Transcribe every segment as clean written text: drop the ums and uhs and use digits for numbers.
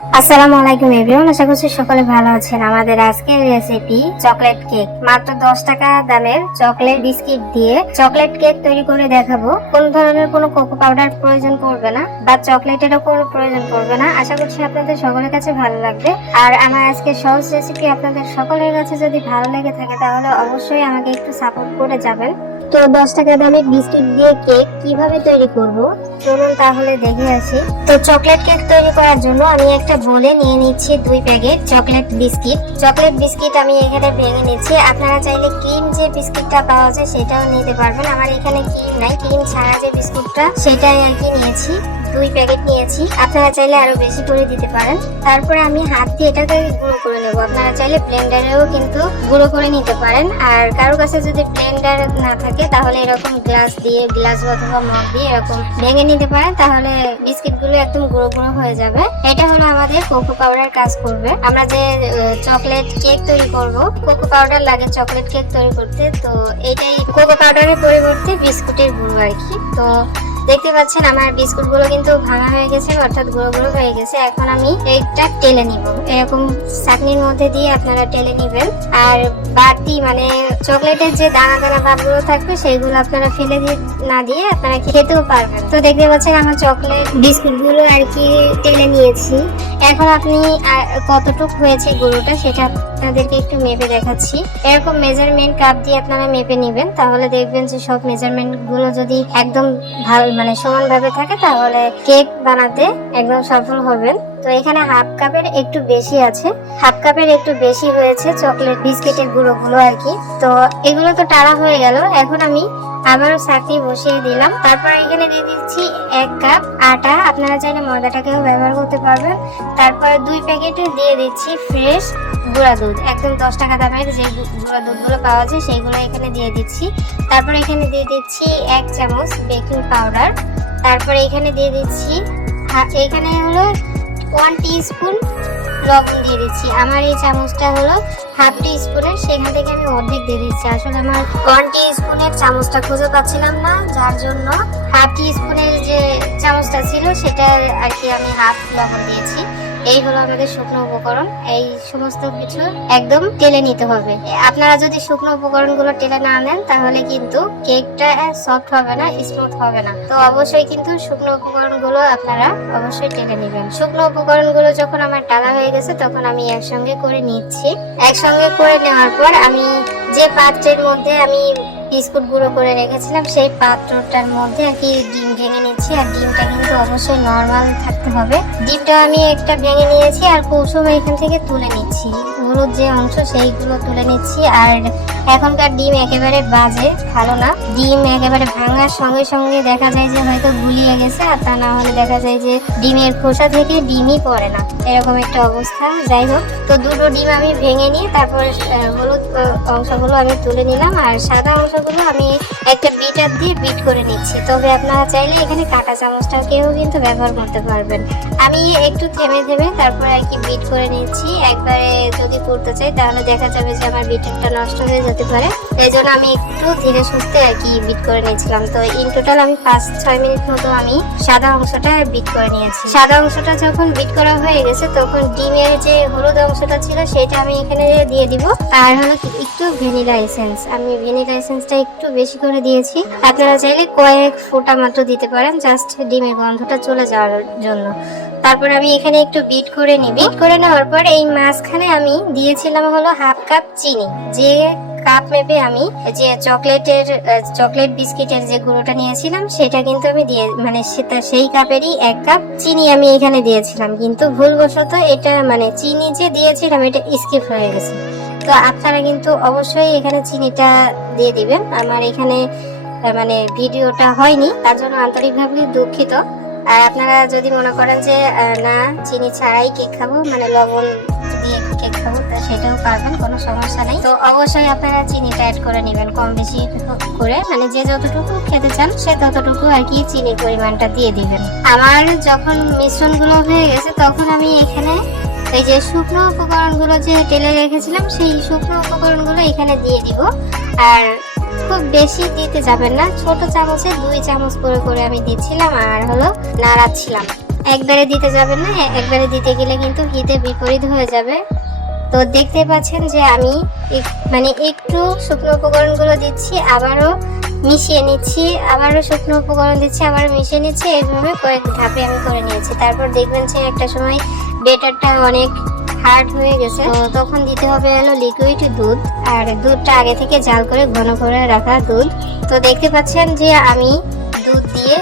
আসসালামু আলাইকুম এভরিওয়ান, আশা করছি সকলে ভালো আছেন। আমাদের আজকের রেসিপি চকলেট কেক। মাত্র 10 টাকা দামের চকলেট বিস্কিট দিয়ে চকলেট কেক তৈরি করে দেখাবো। কোন ধরনের কোনো কোকো পাউডার প্রয়োজন পড়বে না বা চকলেটেরও কোনো প্রয়োজন পড়বে না। আশা করছি আপনাদের সকলের কাছে ভালো লাগবে। আর আমার আজকের সহজ রেসিপি আপনাদের সকলের কাছে যদি ভালো লেগে থাকে তাহলে অবশ্যই আমাকে একটু সাপোর্ট করে যাবেন। তো 10 টাকা দামের বিস্কিট দিয়ে কেক কিভাবে তৈরি করব চলুন তাহলে দেখে আসি। তো চকলেট কেক তৈরি করার জন্য আমি একটা বলে নিয়ে নিচ্ছি 2 packet chocolate biscuit. Chocolate biscuit আমি এখানে ভেঙে নিচ্ছি। আপনারা চাইলে ক্রিম যে বিস্কিটটা পাওয়া যায় সেটাও নিতে পারবেন। আমার এখানে ক্রিম নাই, ক্রিম ছাড়া যে বিস্কুটটা সেটাই আর কি নিয়েছি। 2 প্যাকেট নিয়েছি, আপনারা চাইলে আরো বেশি করে দিতে পারেন। তারপরে আমি হাত দিয়ে এটাকে গুঁড়ো করে নেব। আপনারা চাইলে ব্লেন্ডারেও কিন্তু গুঁড়ো করে নিতে পারেন। আর কারো কাছে যদি ব্লেন্ডার না থাকে তাহলে এরকম গ্লাস অথবা মগ দিয়ে এরকম ভেঙে নিতে পারেন, তাহলে বিস্কিট গুলো একদম গুঁড়ো গুঁড়ো হয়ে যাবে। এটা হলো আমাদের কোকো পাউডার কাজ করবে। আমরা যে চকলেট কেক তৈরি করব, কোকো পাউডার লাগে চকলেট কেক তৈরি করতে। তো এটাই কোকো পাউডারের পরিবর্তে বিস্কুটের গুঁড়ো আর কি। তো দেখতে পাচ্ছেন আমার বিস্কুট গুলো কিন্তু ভাঙা হয়ে গেছে, অর্থাৎ গুঁড়ো গুঁড়ো হয়ে গেছে। এখন আমি এইটা টেলে নিব। এরকম চাটনির মধ্যে দিয়ে আপনারা টেলে নিবেন। আর বাড়তি মানে চকলেটের যে দানা দানা ভাবগুলো থাকবে সেইগুলো আপনারা ফেলে না দিয়ে আপনারা খেতেও পারবেন। তো দেখতে পাচ্ছেন আমার চকলেট বিস্কুট গুলো আর কি টেলে নিয়েছি। এখন আপনি কতটুকু হয়েছে গুঁড়োটা সেটা আপনাদেরকে একটু মেপে দেখাচ্ছি। এরকম মেজারমেন্ট কাপ দিয়ে আপনারা মেপে নেবেন, তাহলে দেখবেন যে সব মেজারমেন্ট গুলো যদি একদম ভালো মানে সমান ভাবে থাকে তাহলে কেক বানাতে একদম সফল হবেন। তো এখানে হাফ কাপের একটু বেশি আছে, হাফ কাপের একটু বেশি হয়েছে চকলেট বিস্কিটের গুঁড়োগুলো আর কি। তো এগুলো তো টাড়া হয়ে গেল। এখন আমি আবারও চাটনি বসিয়ে দিলাম। তারপর এখানে দিয়ে দিচ্ছি 1 কাপ আটা, আপনারা চাইলে ময়দাটাকেও ব্যবহার করতে পারবেন। তারপর 2 প্যাকেটে দিয়ে দিচ্ছি ফ্রেশ গুঁড়া দুধ, একদম 10 টাকা দামের যে গুঁড়া দুধগুলো পাওয়া যায় সেইগুলো এখানে দিয়ে দিচ্ছি। তারপর এখানে দিয়ে দিচ্ছি 1 চামচ বেকিং পাউডার। তারপর এখানে দিয়ে দিচ্ছি এখানে হলো 1 টিস্পুন লবণ দিয়ে দিচ্ছি। আমার এই চামচটা হলো হাফ টি স্পুনের, সেখান থেকে আমি অর্ধেক দিয়ে দিচ্ছি। আসলে আমার 1 টিস্পুনের চামচটা খুঁজে পাচ্ছিলাম না, যার জন্য হাফ টি স্পুনের যে চামচটা ছিল সেটা আর কি আমি হাফ লবণ দিয়েছি। এই হলো আমাদের শুকনো উপকরণ। এই সমস্ত কিছু একদম টেলে নিতে হবে। আপনারা যদি শুকনো উপকরণগুলো টেলে না নেন তাহলে কিন্তু কেকটা সফট হবে না, স্মুথ হবে না। তো অবশ্যই কিন্তু শুকনো উপকরণগুলো আপনারা অবশ্যই টেলে নেবেন। শুকনো উপকরণগুলো যখন আমার টালা হয়ে গেছে তখন আমি একসঙ্গে করে নিচ্ছি। একসঙ্গে করে নেওয়ার পর আমি যে পাত্রের মধ্যে আমি বিস্কুট গুঁড়ো করে রেখেছিলাম সেই পাত্রটার মধ্যে আর কি ডিম ভেঙে নিচ্ছি। আর ডিমটা কিন্তু অবশ্যই নরমাল থাকতে হবে। ডিমটা আমি একটা ভেঙে নিয়েছি আর কুসুম এখান থেকে তুলে নিচ্ছি, হলুদ যে অংশ সেইগুলো তুলে নিচ্ছি। আর এখনকার ডিম একেবারে বাজে, ভালো না। ডিম একেবারে ভাঙার সঙ্গে সঙ্গে দেখা যায় যে হয়তো গুলিয়ে গেছে, আর তা না হলে দেখা যায় যে ডিমের খোসা থেকে ডিমই পড়ে না, এরকম একটা অবস্থা। যাই হোক, তো 2টো ডিম আমি ভেঙে নিয়ে তারপর হলুদ অংশগুলো আমি তুলে নিলাম। আর সাদা অংশগুলো আমি একটা বিটার দিয়ে বিট করে নিচ্ছি। তবে আপনারা চাইলে এখানে কাঁটা চামচটাকেও কিন্তু ব্যবহার করতে পারবেন। আমি একটু থেমে তারপর আর কি বিট করে নিচ্ছি। একবারে যদি করতে চাই তাহলে দেখা যাবে যে আমার বিটারটা নষ্ট হয়ে যেতে পারে, এই জন্য আমি একটু ধীরে সুস্থে আর কি বিট করে নিয়েছিলাম। তো ইন টোটাল আমি 5-6 মিনিট মতো আমি সাদা অংশটা বিট করে নিয়েছি। সাদা অংশটা যখন বিট করা হয়ে গেছে তখন ডিমের যে হলুদ অংশটা ছিল সেটা আমি এখানে দিয়ে দিব। আর হলো একটু ভ্যানিলা এসেন্স, আমি ভ্যানিলা এসেন্সটা একটু বেশি করে দিয়েছি। আপনারা চাইলে কয়েক ফোঁটা মাত্র দিতে পারেন, জাস্ট ডিমের গন্ধটা চলে যাওয়ার জন্য। তারপর আমি এখানে একটু বিট করে নিই। বিট করে নেওয়ার পর এই মাঝখানে আমি দিয়েছিলাম হলো হাফ কাপ চিনি। যে কাপ মেপে আমি যে চকলেট বিস্কিটের যে গুঁড়োটা নিয়েছিলাম সেটা কিন্তু আমি দিয়ে মানে সেটা সেই কাপেরই 1 কাপ চিনি আমি এখানে দিয়েছিলাম, কিন্তু ভুলবশত এটা মানে চিনি যে দিয়েছিলাম এটা স্কিপ হয়ে গেছে। তো আপনারা কিন্তু অবশ্যই এখানে চিনিটা দিয়ে দিবেন। আমার এখানে মানে ভিডিওটা হয়নি, তার জন্য আন্তরিকভাবে দুঃখিত। আর আপনারা যদি মনে করেন যে না চিনি ছাড়াই কেক খাবো, মানে লবণ দিয়ে কেক খাবো, তা সেটাও পারবেন, কোনো সমস্যা নেই। তো অবশ্যই আপনারা চিনিটা অ্যাড করে নেবেন কম বেশি করে, মানে যে যতটুকু খেতে চান সে ততটুকু আর কি চিনির পরিমাণটা দিয়ে দিবেন। আমার যখন মিশ্রণগুলো হয়ে গেছে তখন আমি এখানে এই যে শুকনো উপকরণগুলো যে তেলে রেখেছিলাম সেই শুকনো উপকরণগুলো এখানে দিয়ে দিব। আর খুব বেশি দিতে যাবেন না, ছোট চামচে 2 চামচ করে করে আমি দিচ্ছিলাম আর হলো নাড়াচ্ছিলাম। একবারে দিতে যাবেন না, একবারে দিতে গেলে কিন্তু হিতে বিপরীত হয়ে যাবে। তো দেখতে পাচ্ছেন যে আমি মানে একটু শুকনো উপকরণগুলো দিচ্ছি, আবারও মিশিয়ে নিচ্ছি, আবারও শুকনো উপকরণ দিচ্ছি, আবারও মিশিয়ে নিচ্ছি। এইভাবে কয়েক ধাপে আমি করে নিয়েছি। তারপর দেখবেন যে একটা সময় বেটারটা অনেক হার্ড হয়ে গেছে, তো তখন দিতে হবে হলো লিকুইড দুধ। আর দুধটা আগে থেকে জাল করে ঘন করে রাখা দুধ। তো দেখতে পাচ্ছেন যে আমি দুধ দিয়ে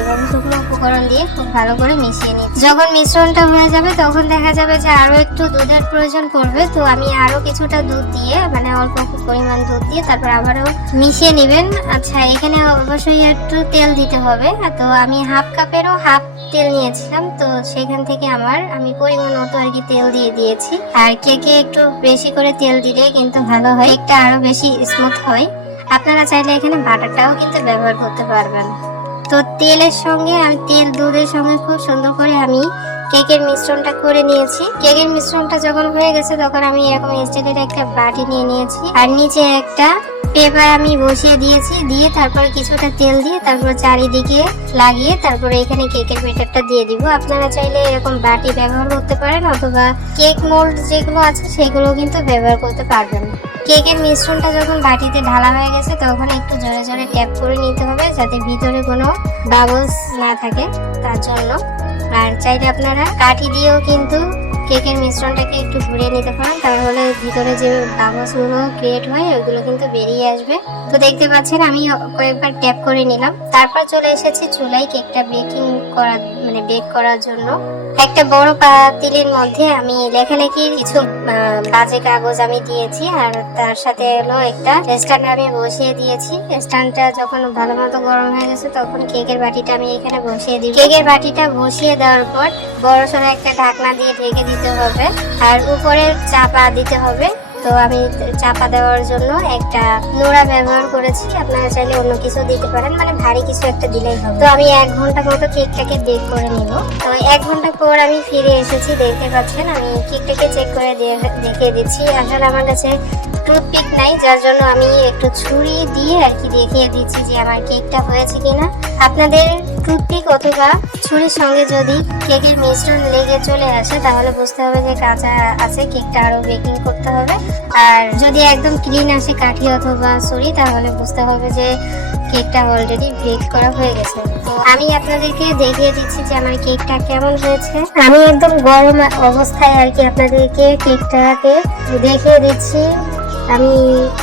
এবং শুকনো উপকরণ দিয়ে খুব ভালো করে মিশিয়ে নিই। যখন মিশ্রণটা হয়ে যাবে তখন দেখা যাবে যে আরো একটু দুধের প্রয়োজন পড়বে। তো আমি আরো কিছুটা দুধ দিয়ে, মানে অল্প পরিমাণ দুধ দিয়ে তারপর আবারও মিশিয়ে নেবেন। আচ্ছা, এখানে অবশ্যই একটু তেল দিতে হবে। তো আমি হাফ কাপেরও হাফ তেল নিয়েছিলাম, তো সেখান থেকে আমি পরিমাণ মতো আর কি তেল দিয়ে দিয়েছি। আর কেকে একটু বেশি করে তেল দিলে কিন্তু ভালো হয়, কেকটা আরো বেশি স্মুথ হয়। আপনারা চাইলে এখানে বাটারটাও কিন্তু ব্যবহার করতে পারবেন। তো তেলের সঙ্গে দুধের সঙ্গে খুব সুন্দর করে আমি কেকের মিশ্রণটা করে নিয়েছি। কেকের মিশ্রণটা যখন হয়ে গেছে তখন আমি এরকম স্টিলের একটা বাটি নিয়ে নিয়েছি, আর নিচে একটা পেপার আমি বসিয়ে দিয়েছি, দিয়ে তারপরে কিছুটা তেল দিয়ে তারপর চারিদিকে লাগিয়ে তারপরে এখানে কেকের ব্যাটারটা দিয়ে দিব। আপনারা চাইলে এরকম বাটি ব্যবহার করতে পারেন, অথবা কেক মোল্ড যেগুলো আছে সেগুলো কিন্তু ব্যবহার করতে পারবেন। কেকের মিশ্রণটা যখন বাটিতে ঢালা হয়ে গেছে তখন একটু জোরে জোরে ট্যাপ করে নিতে হবে, যাতে ভিতরে কোনো বাবলস না থাকে, তার জন্য। আর চাইলে আপনারা কাঠি দিয়েও কিন্তু কেকের মিশ্রণটাকে একটু ঘুরিয়ে নিতে পারেন, তাহলে ভিতরে যে বাবলস গুলো ক্রিয়েট হয় ওইগুলো কিন্তু বেরিয়ে আসবে। তো দেখতে পাচ্ছেন আমি কয়েকবার ট্যাপ করে নিলাম। তারপর চলে এসেছি চুলায় কেকটা বেক করার জন্য। একটা বড় পাতিলের মধ্যে আমি লেখালেখির কিছু বাজে কাগজ আমি দিয়েছি, আর তার সাথে হলো একটা স্ট্যান্ড আমি বসিয়ে দিয়েছি। স্ট্যান্ডটা যখন ভালো মতো গরম হয়ে গেছে তখন কেকের বাটিটা আমি এখানে বসিয়ে দিই। কেকের বাটিটা বসিয়ে দেওয়ার পর বড় সড়ো একটা ঢাকনা দিয়ে ঢেকে দিতে হবে, আর উপরে চাপা দিতে হবে। তো আমি চাপা দেওয়ার জন্য একটা নোড়া ব্যবহার করেছি, আপনারা চাইলে অন্য কিছু দিতে পারেন, মানে ভারী কিছু একটা দিলেই হবে। তো আমি 1 ঘন্টা মতো কেকটাকে বেক করে নিব। তো 1 ঘন্টা পর আমি ফিরে এসেছি। দেখতে পাচ্ছেন আমি কেকটাকে চেক করে দেখিয়ে দিচ্ছি। আসলে আমার কাছে টুথপিক নাই, যার জন্য আমি একটু ছুরি দিয়ে আর কি দেখিয়ে দিচ্ছি যে আমার কেকটা হয়েছে কিনা। আপনাদের টুথপিক অথবা ছুরির সঙ্গে যদি কেকের মিশ্রণ লেগে চলে আসে তাহলে বুঝতে হবে যে কাঁচা আছে, কেকটা আরো বেকিং করতে হবে। আর যদি একদম ক্লিন আসে কাঠি অথবা ছুরি, তাহলে বুঝতে হবে যে কেকটা অলরেডি বেক করা হয়ে গেছে। তো আমি আপনাদেরকে দেখিয়ে দিচ্ছি যে আমার কেকটা কেমন হয়েছে। আমি একদম গরম অবস্থায় আর কি আপনাদেরকে কেকটাকে দেখিয়ে দিচ্ছি। আমি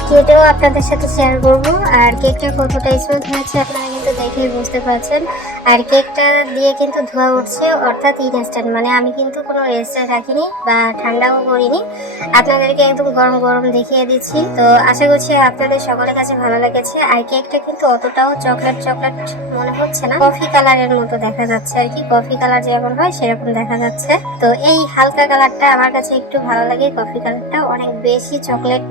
কেটেও আপনাদের সাথে শেয়ার করব। আর কেকটা কতটা স্মুথ হয়েছে আপনারা কিন্তু দেখেই বুঝতে পারছেন। আর কেকটা দিয়ে কিন্তু ধোয়া উঠছে, অর্থাৎ ইনস্ট্যান্ট, মানে আমি কিন্তু কোনো রেস্টে রাখিনি বা ঠান্ডাও করিনি, আপনাদেরকে একদম গরম গরম দেখিয়ে দিচ্ছি। তো আশা করছি আপনাদের সকলের কাছে ভালো লেগেছে। আর কেকটা কিন্তু অতটাও চকলেট মনে হচ্ছে না, কফি কালারের মতো দেখা যাচ্ছে আর কি, কফি কালার যেমন হয় সেরকম দেখা যাচ্ছে। তো এই হালকা কালারটা আমার কাছে একটু ভালো লাগে, কফি কালারটা। অনেক বেশি চকলেট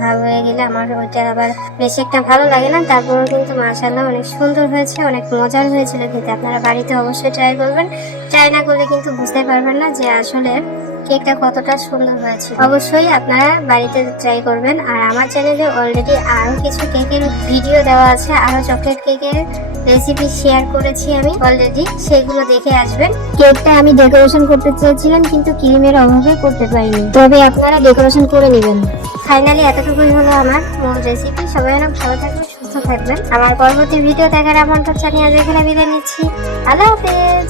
ভাব হয়ে গেলে আমার ওইটা আবার বেশি একটা ভালো লাগে না। তারপরেও কিন্তু মাশাআল্লাহ অনেক সুন্দর হয়েছে, অনেক মজার হয়েছিল খেতে। আপনারা বাড়িতে অবশ্যই ট্রাই করবেন, ট্রাই না করলে কিন্তু বুঝতে পারবেন না যে আসলে কেকটা কতটা সুন্দর হয়েছে। অবশ্যই আপনারা বাড়িতে ট্রাই করবেন। আর আমার চ্যানেলে অলরেডি আরো কিছু কেকের ভিডিও দেওয়া আছে, আরো চকলেট কেকের রেসিপি শেয়ার করেছি আমি অলরেডি, সেগুলো দেখে আসবেন। কেকটা আমি ডেকোরেশন করতে চেয়েছিলাম কিন্তু ক্রিমের অভাবে করতে পারিনি, তবে আপনারা ডেকোরেশন করে নেবেন। ফাইনালি এতটুকুই হলো আমার মূল রেসিপি। সবাই অনেক ভালো থাকবেন, সুস্থ থাকবেন। আমার পরবর্তী ভিডিও দেখার আমন্ত্রণ জানিয়ে আজ এখানে বিদায় নিচ্ছি। আল্লাহ হাফেজ।